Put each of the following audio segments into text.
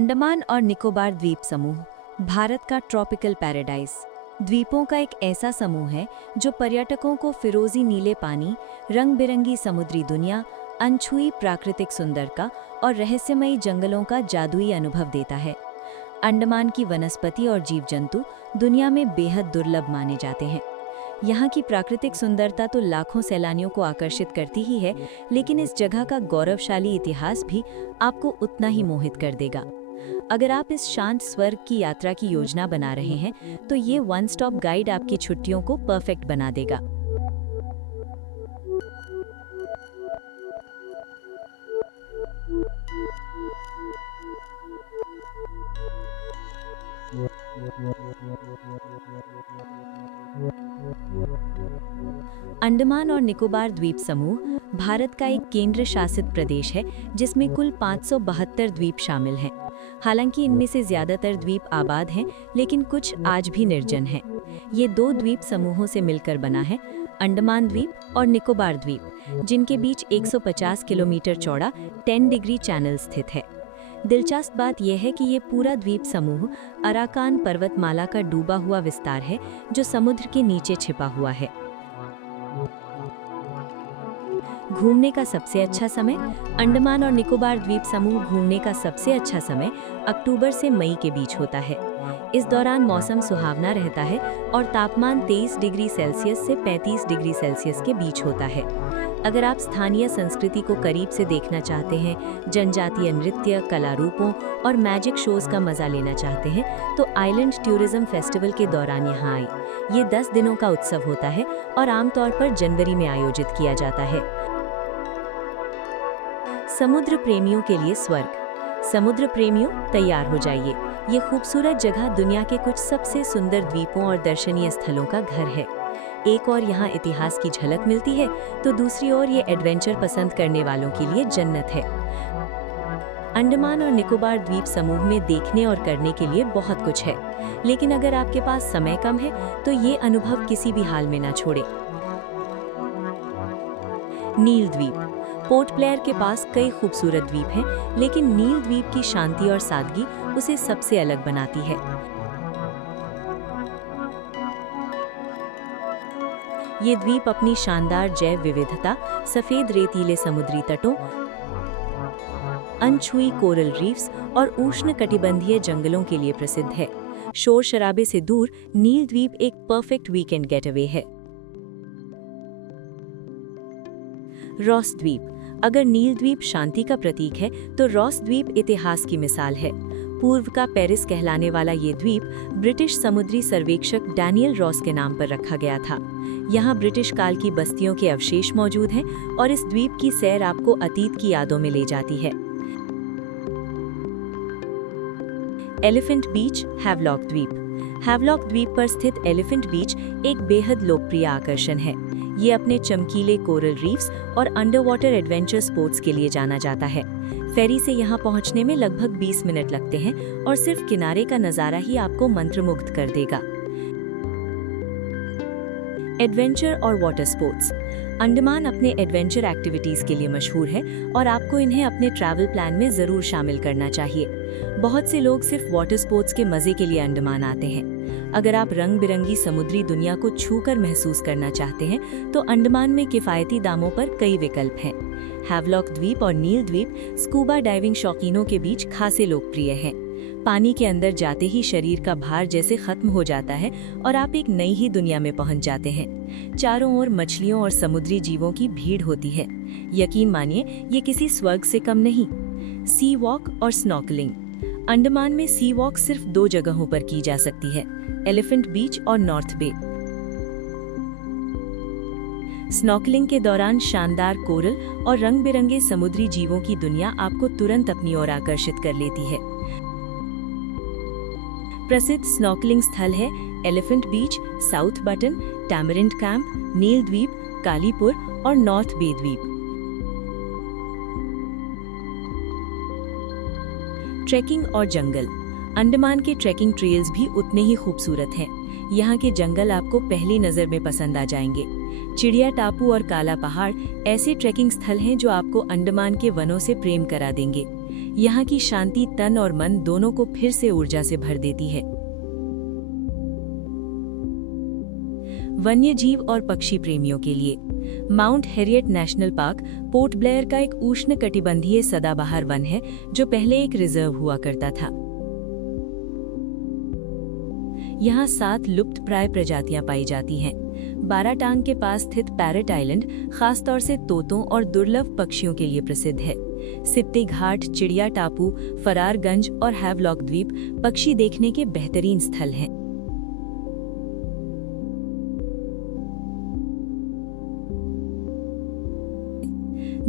अंडमान और निकोबार द्वीप समूह भारत का ट्रॉपिकल पैराडाइज द्वीपों का एक ऐसा समूह है जो पर्यटकों को फिरोजी नीले पानी, रंग बिरंगी समुद्री दुनिया, अनछुई प्राकृतिक सुंदरता और रहस्यमयी जंगलों का जादुई अनुभव देता है। अंडमान की वनस्पति और जीव जंतु दुनिया में बेहद दुर्लभ माने जाते हैं। यहाँ की प्राकृतिक सुंदरता तो लाखों सैलानियों को आकर्षित करती ही है, लेकिन इस जगह का गौरवशाली इतिहास भी आपको उतना ही मोहित कर देगा। अगर आप इस शांत स्वर्ग की यात्रा की योजना बना रहे हैं, तो ये वन स्टॉप गाइड आपकी छुट्टियों को परफेक्ट बना देगा। अंडमान और निकोबार द्वीप समूह भारत का एक केंद्र शासित प्रदेश है जिसमें कुल 572 द्वीप शामिल हैं। हालांकि इनमें से ज्यादातर द्वीप आबाद हैं, लेकिन कुछ आज भी निर्जन हैं। ये दो द्वीप समूहों से मिलकर बना है, अंडमान द्वीप और निकोबार द्वीप, जिनके बीच 150 किलोमीटर चौड़ा 10 डिग्री चैनल स्थित है। दिलचस्प बात यह है कि ये पूरा द्वीप समूह अराकान पर्वतमाला का डूबा हुआ विस्तार है, जो समुद्र के नीचे छिपा हुआ है। घूमने का सबसे अच्छा समय अंडमान और निकोबार द्वीप समूह घूमने का सबसे अच्छा समय अक्टूबर से मई के बीच होता है। इस दौरान मौसम सुहावना रहता है और तापमान 23 डिग्री सेल्सियस से 35 डिग्री सेल्सियस के बीच होता है। अगर आप स्थानीय संस्कृति को करीब से देखना चाहते हैं, जनजातीय नृत्य, कला रूपों और मैजिक शोज का मजा लेना चाहते हैं, तो आइलैंड टूरिज्म फेस्टिवल के दौरान यहाँ आए। ये 10 दिनों का उत्सव होता है और आमतौर पर जनवरी में आयोजित किया जाता है। समुद्र प्रेमियों के लिए स्वर्ग। समुद्र प्रेमियों, तैयार हो जाइए। ये खूबसूरत जगह दुनिया के कुछ सबसे सुंदर द्वीपों और दर्शनीय स्थलों का घर है। एक और यहाँ इतिहास की झलक मिलती है, तो दूसरी ओर ये एडवेंचर पसंद करने वालों के लिए जन्नत है। अंडमान और निकोबार द्वीप समूह में देखने और करने के लिए बहुत कुछ है, लेकिन अगर आपके पास समय कम है, तो ये अनुभव किसी भी हाल में ना छोड़े। नील द्वीप। पोर्ट ब्लेयर के पास कई खूबसूरत द्वीप हैं, लेकिन नील द्वीप की शांति और सादगी उसे सबसे अलग बनाती है। ये द्वीप अपनी शानदार जैव विविधता, सफेद रेतीले समुद्री तटों, अनछुई कोरल रीफ्स और उष्णकटिबंधीय जंगलों के लिए प्रसिद्ध है। शोर शराबे से दूर नील द्वीप एक परफेक्ट वीकेंड गेटअवे है। रॉस द्वीप। अगर नील द्वीप शांति का प्रतीक है, तो रॉस द्वीप इतिहास की मिसाल है। पूर्व का पेरिस कहलाने वाला ये द्वीप ब्रिटिश समुद्री सर्वेक्षक डैनियल रॉस के नाम पर रखा गया था। यहाँ ब्रिटिश काल की बस्तियों के अवशेष मौजूद हैं और इस द्वीप की सैर आपको अतीत की यादों में ले जाती है। एलिफेंट बीच, हैवलॉक द्वीप। हैवलॉक द्वीप पर स्थित एलिफेंट बीच एक बेहद लोकप्रिय आकर्षण है। ये अपने चमकीले कोरल रीफ्स और अंडरवाटर एडवेंचर स्पोर्ट्स के लिए जाना जाता है। फेरी से यहाँ पहुँचने में लगभग 20 मिनट लगते हैं और सिर्फ किनारे का नज़ारा ही आपको मंत्रमुग्ध कर देगा। एडवेंचर और वाटर स्पोर्ट्स। अंडमान अपने एडवेंचर एक्टिविटीज़ के लिए मशहूर है और आपको इन्हें अपने ट्रैवल प्लान में ज़रूर शामिल करना चाहिए। बहुत से लोग सिर्फ वाटर स्पोर्ट्स के मज़े के लिए अंडमान आते हैं। अगर आप रंग बिरंगी समुद्री दुनिया को छूकर महसूस करना चाहते हैं, तो अंडमान में किफ़ायती दामों पर कई विकल्प हैं। हैवलॉक द्वीप और नील द्वीप स्कूबा डाइविंग शौकीनों के बीच खासे लोकप्रिय हैं। पानी के अंदर जाते ही शरीर का भार जैसे खत्म हो जाता है और आप एक नई ही दुनिया में पहुंच जाते हैं। चारों ओर मछलियों और समुद्री जीवों की भीड़ होती है। यकीन मानिए, ये किसी स्वर्ग से कम नहीं। सी वॉक और स्नॉर्कलिंग। अंडमान में सी वॉक सिर्फ 2 जगहों पर की जा सकती है, एलिफेंट बीच और नॉर्थ बे। स्नॉर्कलिंग के दौरान शानदार कोरल और रंग बिरंगे समुद्री जीवों की दुनिया आपको तुरंत अपनी ओर आकर्षित कर लेती है। प्रसिद्ध स्नॉर्कलिंग स्थल है एलिफेंट बीच, साउथ बटन, टैमरिंड कैंप, नील द्वीप, कालीपुर और नॉर्थ बे द्वीप। ट्रैकिंग और जंगल। अंडमान के ट्रैकिंग ट्रेल्स भी उतने ही खूबसूरत हैं। यहाँ के जंगल आपको पहली नज़र में पसंद आ जाएंगे। चिड़िया टापू और काला पहाड़ ऐसे ट्रैकिंग स्थल हैं जो आपको अंडमान के वनों से प्रेम करा देंगे। यहाँ की शांति तन और मन दोनों को फिर से ऊर्जा से भर देती है। वन्य जीव और पक्षी प्रेमियों के लिए mount Harriet national park port Blair का एक उष्णकटिबंधीय सदाबहार वन है जो पहले एक रिजर्व हुआ करता था। यहाँ 7 लुप्तप्राय प्रजातियां पाई जाती हैं। 12 टांग के पास स्थित पैरेट आइलैंड खासतौर से तोतों और दुर्लभ पक्षियों के लिए प्रसिद्ध है। सिप्ती घाट, चिड़िया टापू, फरारगंज और हैवलॉक द्वीप पक्षी देखने के बेहतरीन स्थल हैं।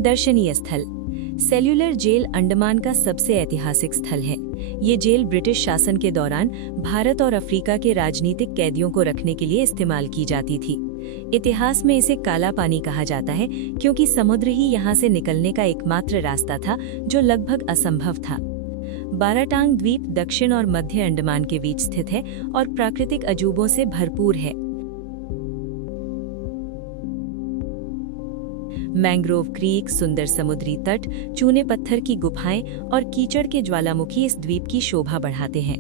दर्शनीय स्थल सेल्युलर जेल अंडमान का सबसे ऐतिहासिक स्थल है। ये जेल ब्रिटिश शासन के दौरान भारत और अफ्रीका के राजनीतिक कैदियों को रखने के लिए इस्तेमाल की जाती थी। इतिहास में इसे काला पानी कहा जाता है क्योंकि समुद्र ही यहाँ से निकलने का एकमात्र रास्ता था जो लगभग असंभव था। 12 टांग द्वीप दक्षिण और मध्य अंडमान के बीच स्थित है और प्राकृतिक अजूबों से भरपूर है। मैंग्रोव क्रीक, सुंदर समुद्री तट, चूने पत्थर की गुफाएं और कीचड़ के ज्वालामुखी इस द्वीप की शोभा बढ़ाते हैं।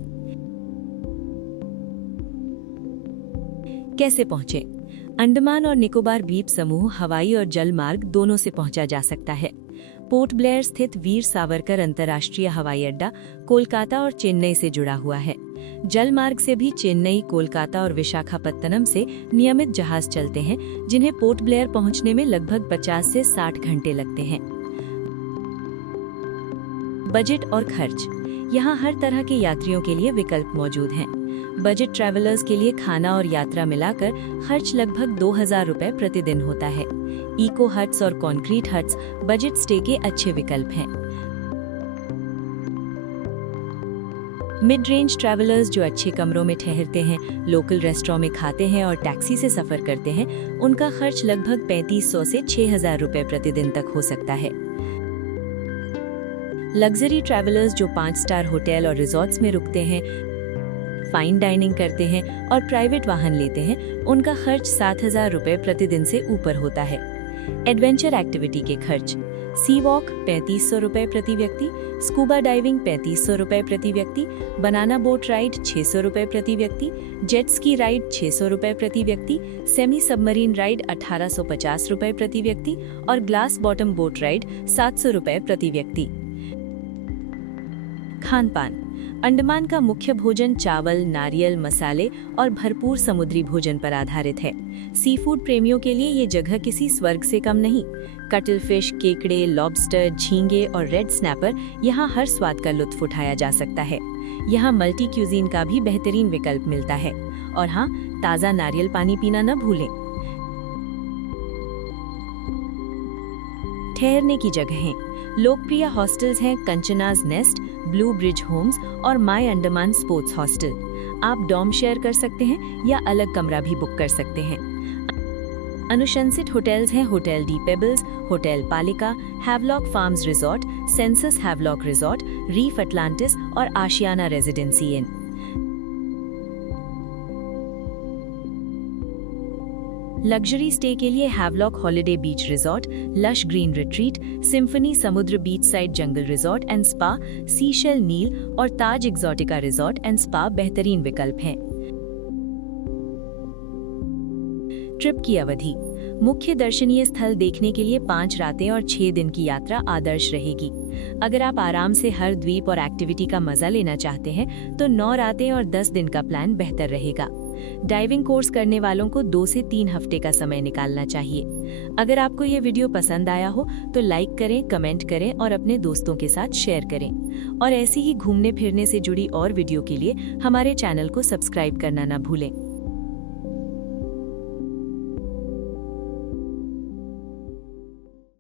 कैसे पहुंचे? अंडमान और निकोबार द्वीप समूह हवाई और जल मार्ग दोनों से पहुंचा जा सकता है। पोर्ट ब्लेयर स्थित वीर सावरकर अंतर्राष्ट्रीय हवाई अड्डा कोलकाता और चेन्नई से जुड़ा हुआ है। जल मार्ग से भी चेन्नई, कोलकाता और विशाखापत्तनम से नियमित जहाज चलते हैं जिन्हें पोर्ट ब्लेयर पहुंचने में लगभग 50 से 60 घंटे लगते हैं। बजट और खर्च यहाँ हर तरह के यात्रियों के लिए विकल्प मौजूद हैं। बजट ट्रैवलर्स के लिए खाना और यात्रा मिलाकर खर्च लगभग 2000 रुपए प्रतिदिन होता है। इको हट्स और कंक्रीट हट्स बजट स्टे के अच्छे विकल्प हैं। मिड रेंज ट्रैवलर्स जो अच्छे कमरों में ठहरते हैं, लोकल रेस्टोरेंट में खाते हैं और टैक्सी से सफर करते हैं, उनका खर्च लगभग 3500 से 6000 रुपए प्रतिदिन तक हो सकता है। लग्जरी ट्रैवलर्स जो 5 स्टार होटल और रिजॉर्ट्स में रुकते हैं, फाइन डाइनिंग करते हैं और प्राइवेट वाहन लेते हैं, उनका खर्च 7000 रुपए प्रतिदिन से ऊपर होता है। एडवेंचर एक्टिविटी के खर्च सी वॉक 3500 रुपए प्रति व्यक्ति, स्कूबा डाइविंग 3500 रुपए प्रति व्यक्ति, बनाना बोट राइड 600 रुपए प्रति व्यक्ति, जेट स्की राइड 600 रुपए प्रति व्यक्ति, सेमी सबमरीन राइड 1850 रुपए प्रति व्यक्ति और ग्लास बॉटम बोट राइड 700 रुपए प्रति व्यक्ति। खान पान अंडमान का मुख्य भोजन चावल, नारियल, मसाले और भरपूर समुद्री भोजन पर आधारित है। सी फूड प्रेमियों के लिए ये जगह किसी स्वर्ग से कम नहीं। कटल फिश, केकड़े, लॉबस्टर, झींगे और रेड स्नैपर यहाँ हर स्वाद का लुत्फ उठाया जा सकता है। यहाँ मल्टी क्यूजीन का भी बेहतरीन विकल्प मिलता है। और हाँ, ताज़ा नारियल पानी पीना न भूलें। ठहरने की जगहें लोकप्रिय हॉस्टल्स हैं कंचनाज नेस्ट, ब्लू ब्रिज होम्स और माई अंडमान स्पोर्ट्स हॉस्टल। आप डॉर्म शेयर कर सकते हैं या अलग कमरा भी बुक कर सकते हैं। अनुशंसित होटल्स हैं hotel De Pebbles, hotel Palika, Havelock Farms resort, Senses Havelock resort, Reef Atlantis और Ashiyana residency inn. Luxury stay के लिए Havelock holiday beach resort, Lush Green Retreat, Symphony Samudra beach side jungle resort and spa, Seashell Neil और Taj Exotica resort and spa बेहतरीन विकल्प हैं। Trip की अवधि मुख्य दर्शनीय स्थल देखने के लिए 5 रातें और 6 दिन की यात्रा आदर्श रहेगी। अगर आप आराम से हर द्वीप और एक्टिविटी का मजा लेना चाहते हैं तो 9 रातें और 10 दिन का प्लान बेहतर रहेगा। डाइविंग कोर्स करने वालों को 2 से 3 हफ्ते का समय निकालना चाहिए। अगर आपको ये वीडियो पसंद आया हो तो लाइक करें, कमेंट करें और अपने दोस्तों के साथ शेयर करें। और ऐसी ही घूमने फिरने से जुड़ी और वीडियो के लिए हमारे चैनल को सब्सक्राइब करना ना भूलें।